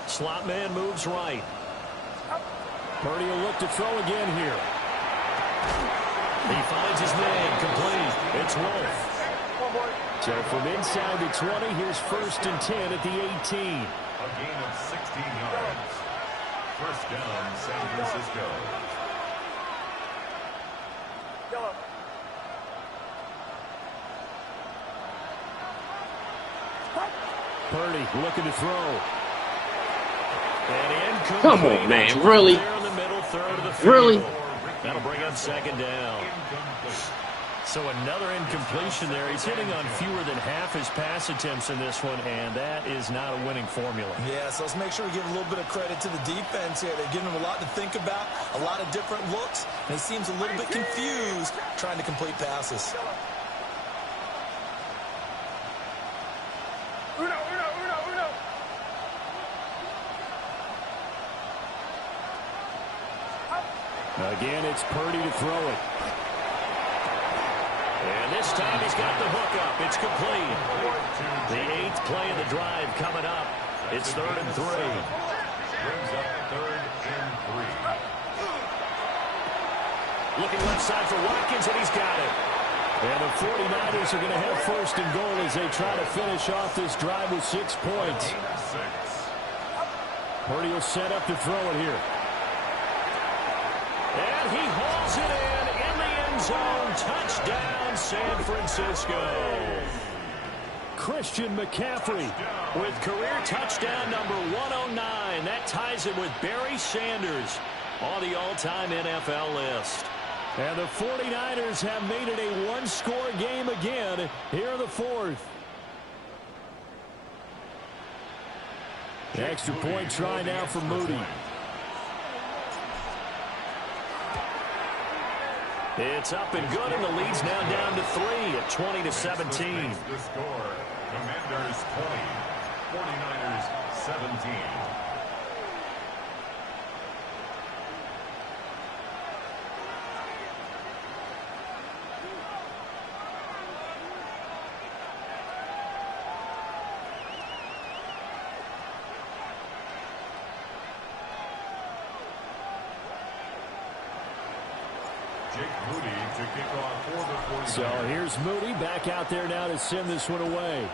Slot man moves right. Purdy will look to throw again here. He finds his man complete. It's Wolf. So from inside the 20, here's 1st and 10 at the 18. A gain of 16 yards. First down, San Francisco. Purdy looking to throw. And incomplete. Come on, man. Really? There in the middle third of the field. Really? That'll bring up 2nd down. So another incompletion there. He's hitting on fewer than half his pass attempts in this one, and that is not a winning formula. Yeah, so let's make sure we give a little bit of credit to the defense here. They're giving him a lot to think about, a lot of different looks, and he seems a little bit confused trying to complete passes. Again, it's Purdy to throw it. And this time he's got the hookup. It's complete. The 8th play of the drive coming up. It's 3rd and 3. Brings up 3rd and 3. Looking left side for Watkins, and he's got it. And the 49ers are going to have 1st and goal as they try to finish off this drive with 6 points. Purdy will set up to throw it here. And he hauls it in the end zone. Touchdown, San Francisco. Christian McCaffrey with career touchdown number 109. That ties him with Barry Sanders on the all-time NFL list. And the 49ers have made it a one-score game again here in the 4th. The extra point try now for Moody. It's up and good, and the lead's now down to 3 at 20-17. The score, Commanders 20, 49ers 17. So here's Moody back out there now to send this one away.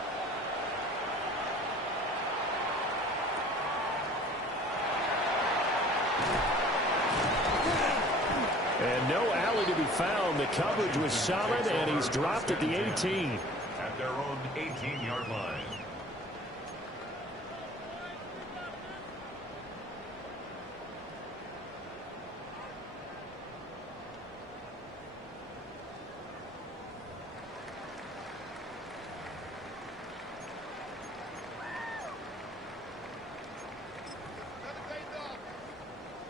And no alley to be found. The coverage was solid, and he's dropped at the 18. At their own 18-yard line.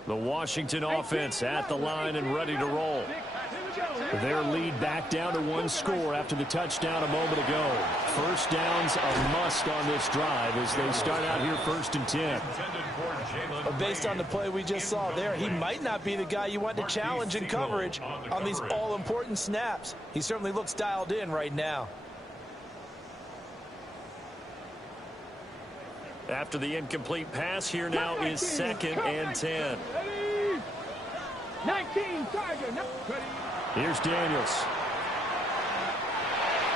The Washington offense at the line and ready to roll. Their lead back down to 1 score after the touchdown a moment ago. First down's a must on this drive as they start out here 1st and 10. But based on the play we just saw there, he might not be the guy you want to challenge in coverage on these all-important snaps. He certainly looks dialed in right now. After the incomplete pass, here now is 2nd and 10. 19, Tiger. Here's Daniels.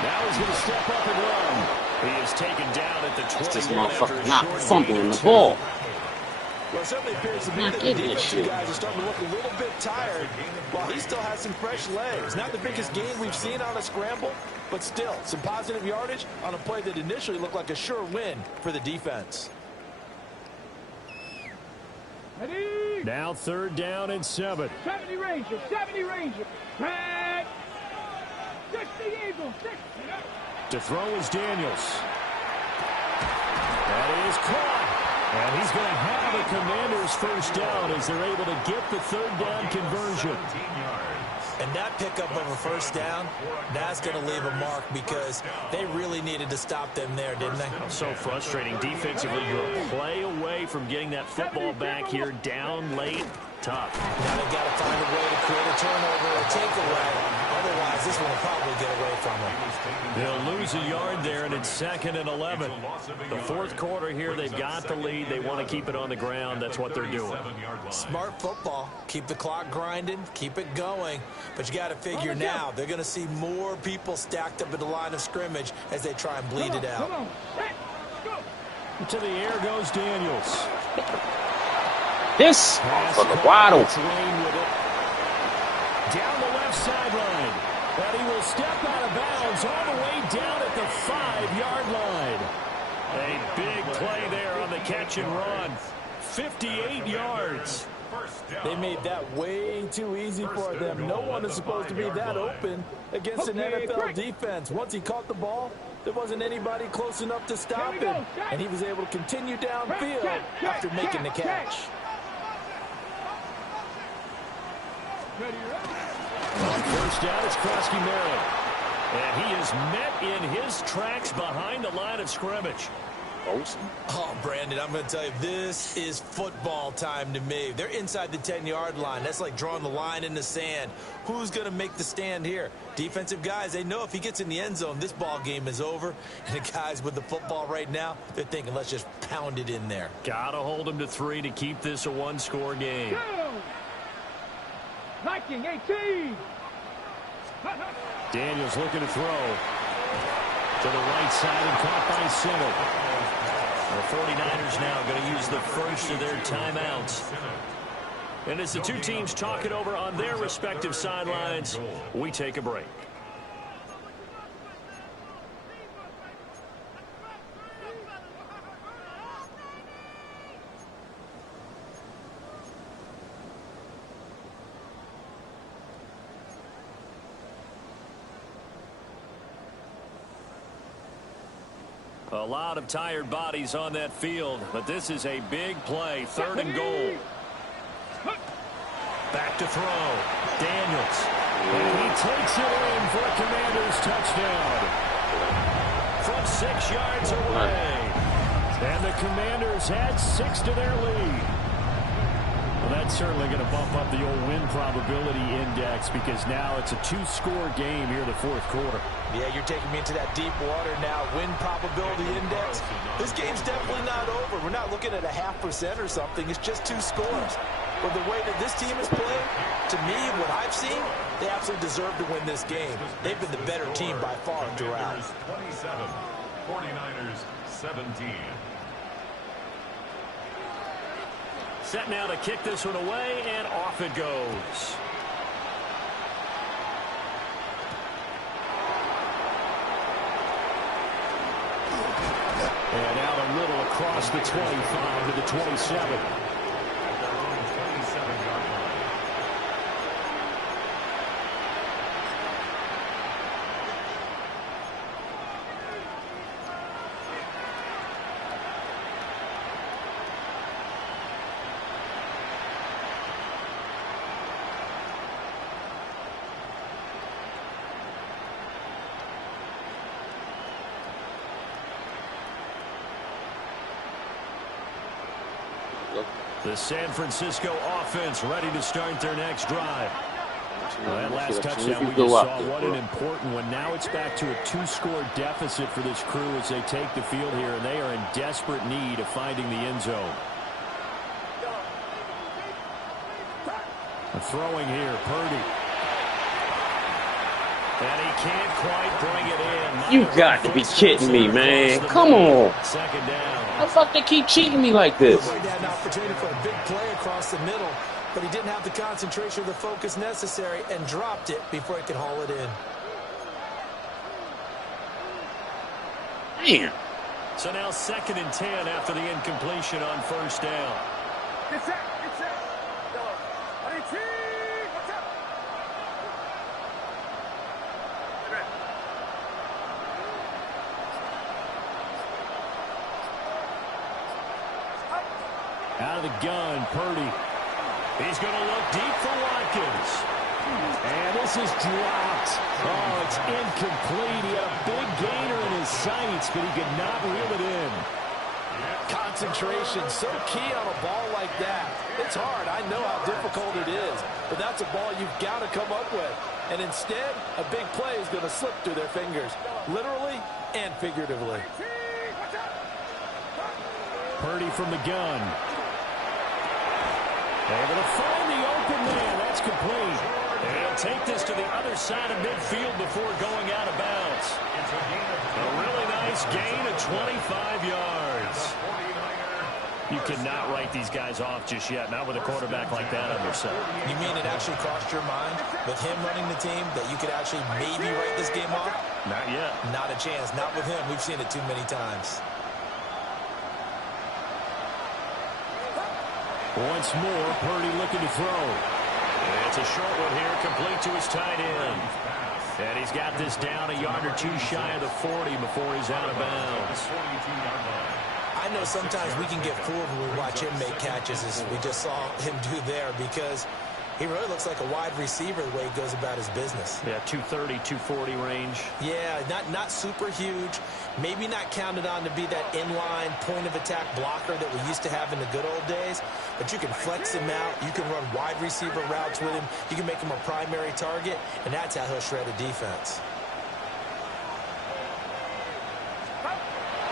Now he's going to step up and run. He is taken down at the 21. This motherfucker not fumbling the ball. Well, it certainly appears to be that the defensive guys are starting to look a little bit tired while he still has some fresh legs. Not the biggest gain we've seen on a scramble, but still some positive yardage on a play that initially looked like a sure win for the defense. Now 3rd down and 7. 70 Ranger, 70 Ranger. Back. 60 Eagles, 60. To throw is Daniels. That is caught. And he's going to have a Commanders 1st down as they're able to get the 3rd down conversion. And that pickup of a 1st down, that's going to leave a mark because they really needed to stop them there, didn't they? So frustrating defensively. You're a play away from getting that football back here down late. Tough. Now they've got to find a way to create a turnover or takeaway. Otherwise, this one will probably get away from them. They'll lose a yard there, and it's 2nd and 11. The 4th quarter here, they've got the lead. They want to keep it on the ground. That's what they're doing. Smart football. Keep the clock grinding. Keep it going. But you got to figure now they're going to see more people stacked up at the line of scrimmage as they try and bleed it out. To the air goes Daniels. This for the waddle. Down the left sideline. And he will step out of bounds all the way down at the 5-yard line. A big play there on the catch and run. 58 yards. They made that way too easy for them. No one is supposed to be that open against an NFL defense. Once he caught the ball, there wasn't anybody close enough to stop him, and he was able to continue downfield after making the catch. On first down, it's Krosky Merritt. And he is met in his tracks behind the line of scrimmage. Oh, Brandon, I'm going to tell you, this is football time to me. They're inside the 10-yard line. That's like drawing the line in the sand. Who's going to make the stand here? Defensive guys, they know if he gets in the end zone, this ball game is over. And the guys with the football right now, they're thinking, let's just pound it in there. Got to hold him to 3 to keep this a one-score game. Viking 18. Daniels looking to throw. To the right side and caught by center. The 49ers now going to use the first of their timeouts. And as the two teams talk it over on their respective sidelines, we take a break. A lot of tired bodies on that field, but this is a big play. 3rd and goal. Back to throw. Daniels. And he takes it in for a Commanders touchdown. From 6 yards away. And the Commanders had 6 to their lead. Well, that's certainly going to bump up the old win probability index because now it's a 2-score game here in the 4th quarter. Yeah, you're taking me into that deep water now. Win probability index. This game's definitely not over. We're not looking at a 0.5% or something. It's just 2 scores. But the way that this team is playing, to me, what I've seen, they absolutely deserve to win this game. They've been the better team by far throughout. 27, 49ers 17. Set now to kick this one away, and off it goes. And out a little across the 25 to the 27. At their own 27-yard line. The San Francisco offense ready to start their next drive. Well, that last touchdown we just saw, what an important one. Now it's back to a 2-score deficit for this crew as they take the field here, and they are in desperate need of finding the end zone. Throwing here, Purdy. And he can't quite bring it in. You got to be kidding me, man. Come on. 2nd down. How the fuck they keep cheating me like this? He had an opportunity for a big play across the middle, but he didn't have the concentration or the focus necessary and dropped it before he could haul it in. Damn. So now 2nd and 10 after the incompletion on 1st down. Get set. Get set. What's up? Out of the gun, Purdy. He's going to look deep for Watkins. And this is dropped. Oh, it's incomplete. He had a big gainer in his sights, but he could not reel it in. Concentration, so key on a ball like that. It's hard. I know how difficult it is, but that's a ball you've got to come up with. And instead, a big play is going to slip through their fingers, literally and figuratively. Purdy from the gun. Able to find the open man. That's complete. And he'll take this to the other side of midfield before going out of bounds. A really nice gain of 25 yards. You cannot write these guys off just yet, not with a quarterback like that under center. You mean it actually crossed your mind with him running the team that you could actually maybe write this game off? Not yet. Not a chance. Not with him. We've seen it too many times. Once more, Purdy looking to throw. It's a short one here, complete to his tight end. And he's got this down a yard or two shy of the 40 before he's out of bounds. I know sometimes we can get fooled when we watch him make catches, as we just saw him do there, because he really looks like a wide receiver the way he goes about his business. Yeah, 230, 240 range. Yeah, not super huge. Maybe not counted on to be that inline point-of-attack blocker that we used to have in the good old days. But you can flex him out. You can run wide receiver routes with him. You can make him a primary target, and that's how he'll shred a defense.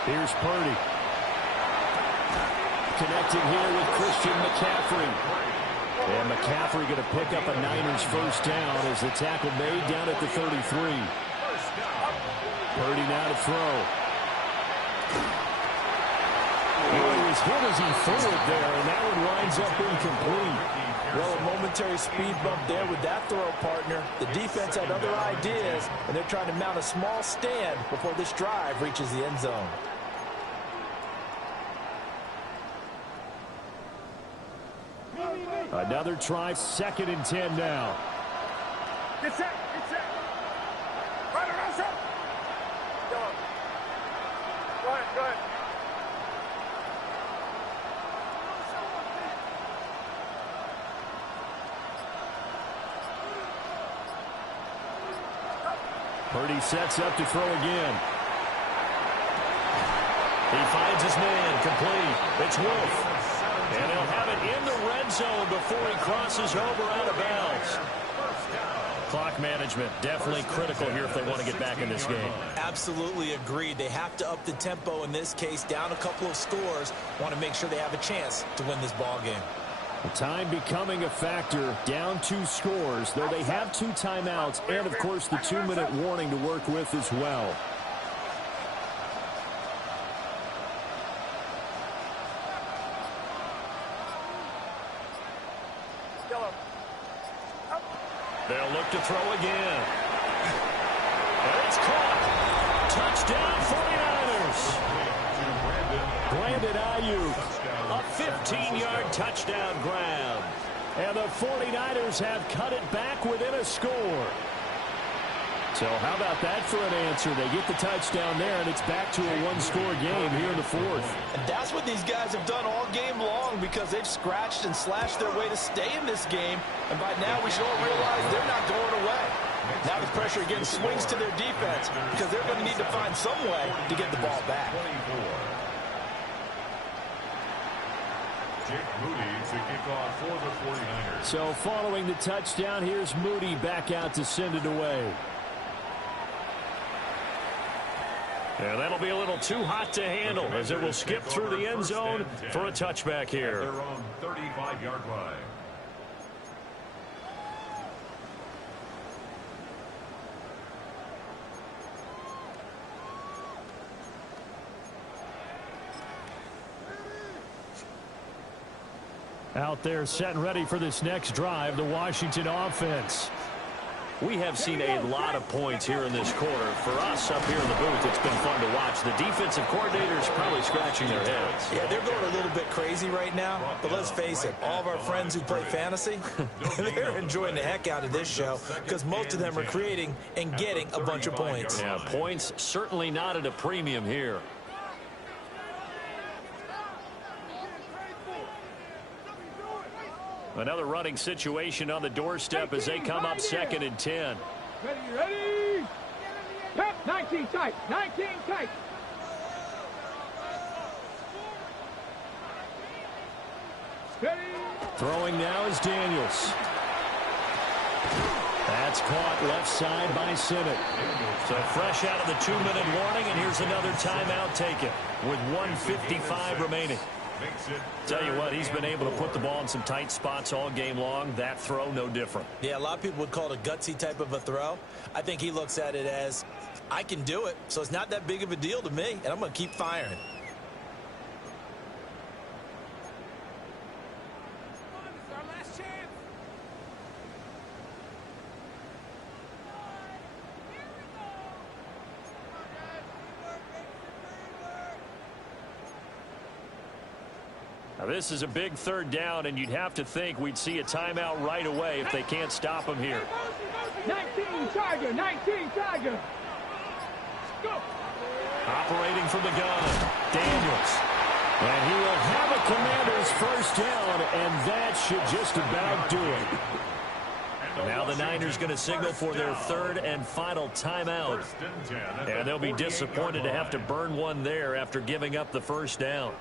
Here's Purdy. Connecting here with Christian McCaffrey. And McCaffrey going to pick up a Niners first down as the tackle made down at the 33. Purdy now to throw. He was hit as he threw it there, and that one winds up incomplete. Well, a momentary speed bump there with that throw, partner. The defense had other ideas, and they're trying to mount a small stand before this drive reaches the end zone. Another try, 2nd and 10 now. Get set. Get set. Right around, set. Go on. Go ahead. Go ahead. Purdy sets up to throw again. He finds his man, complete. It's Wolf. And he'll have it in the red zone before he crosses over out of bounds. Clock management, definitely critical here if they want to get back in this game. Absolutely agreed. They have to up the tempo in this case, down a couple of scores. Want to make sure they have a chance to win this ball game. The time becoming a factor, down 2 scores, though they have 2 timeouts and, of course, the 2-minute warning to work with as well. They'll look to throw again. And it's caught. Touchdown 49ers. Brandon Ayuk. A 15-yard touchdown grab. And the 49ers have cut it back within a score. So how about that for an answer? They get the touchdown there, and it's back to a 1-score game here in the 4th. And that's what these guys have done all game long, because they've scratched and slashed their way to stay in this game. And by now we should all realize they're not going away. Now the pressure again swings to their defense, because they're going to need to find some way to get the ball back. Moody to kick off for the 49ers. So following the touchdown, here's Moody back out to send it away. And that'll be a little too hot to handle as it will skip through the end zone for a touchback here. Their own 35-yard line. Out there set and ready for this next drive, the Washington offense. We have seen a lot of points here in this quarter. For us up here in the booth, it's been fun to watch. The defensive coordinators probably scratching their heads. Yeah, they're going a little bit crazy right now. But let's face it, all of our friends who play fantasy, they're enjoying the heck out of this show, because most of them are creating and getting a bunch of points. Yeah, points certainly not at a premium here. Another running situation on the doorstep as they come up 2nd and 10. Ready? Yep, 19 tight. 19 tight. Ready? Throwing now is Daniels. That's caught left side by Sinnott. So fresh out of the 2-minute warning, and here's another timeout taken with 1:55 remaining. Tell you what, he's been able to put the ball in some tight spots all game long. That throw, no different. Yeah, a lot of people would call it a gutsy type of a throw. I think he looks at it as, I can do it, so it's not that big of a deal to me, and I'm going to keep firing. Now This is a big third down, and you'd have to think we'd see a timeout right away if they can't stop him here. 19 Tiger, 19 Tiger. Go. Operating from the gun, Daniels. And he will have a Commanders first down, and that should just about do it. Now the Niners going to signal for their third and final timeout. And they'll be disappointed to have to burn one there after giving up the first down.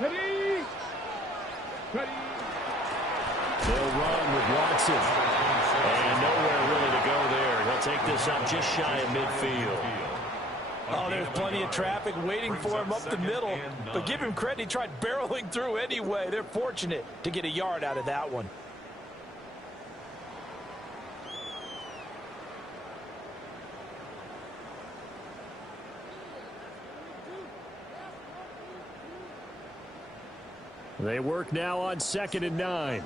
Ready. Ready. They'll run with Watson. And nowhere really to go there. He'll take this up just shy of midfield. Oh, there's plenty of traffic waiting for him up the middle. But give him credit, he tried barreling through anyway. They're fortunate to get a yard out of that one. They work now on 2nd and 9.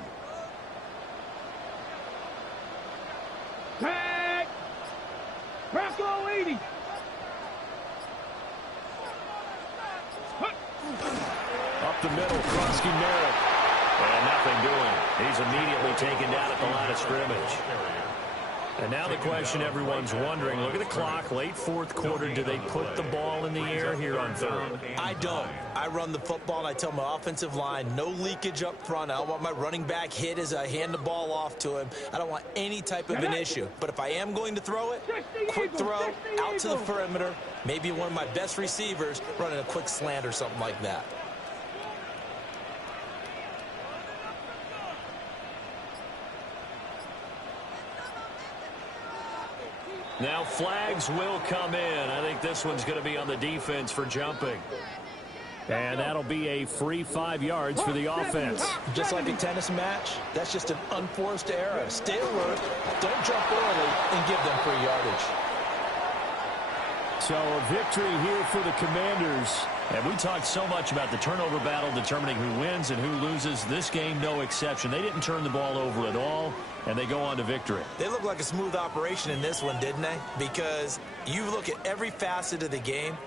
Tag. Bronco 80. Up the middle, Krosky Merritt. And nothing doing. He's immediately taken down at the line of scrimmage. And now the question everyone's wondering, look at the clock, late fourth quarter, do they put the ball in the air here on third? I don't. I run the football, and I tell my offensive line, no leakage up front. I don't want my running back hit as I hand the ball off to him. I don't want any type of an issue. But if I am going to throw it, quick throw, out to the perimeter, maybe one of my best receivers running a quick slant or something like that. Now flags will come in. I think this one's going to be on the defense for jumping. And that'll be a free 5 yards for the offense. Just like a tennis match, that's just an unforced error. Stay alert, don't jump early, and give them free yardage. So a victory here for the Commanders. And we talked so much about the turnover battle determining who wins and who loses. This game, no exception. They didn't turn the ball over at all, and they go on to victory. They look like a smooth operation in this one, didn't they? Because you look at every facet of the game,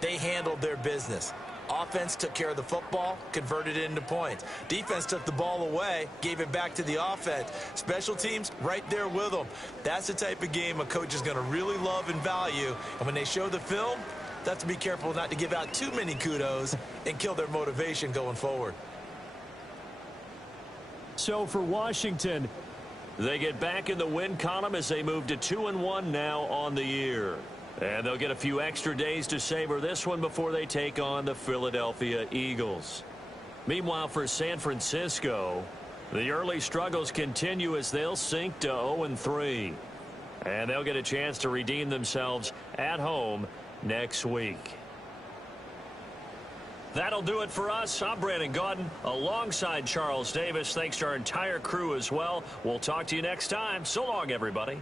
they handled their business. Offense took care of the football, converted it into points. Defense took the ball away, gave it back to the offense. Special teams, right there with them. That's the type of game a coach is going to really love and value. And when they show the film, they have to be careful not to give out too many kudos and kill their motivation going forward. So for Washington, they get back in the win column as they move to 2-1 now on the year. And they'll get a few extra days to savor this one before they take on the Philadelphia Eagles. Meanwhile, for San Francisco, the early struggles continue as they'll sink to 0-3. And they'll get a chance to redeem themselves at home next week. That'll do it for us. I'm Brandon Gaudin alongside Charles Davis. Thanks to our entire crew as well. We'll talk to you next time. So long, everybody.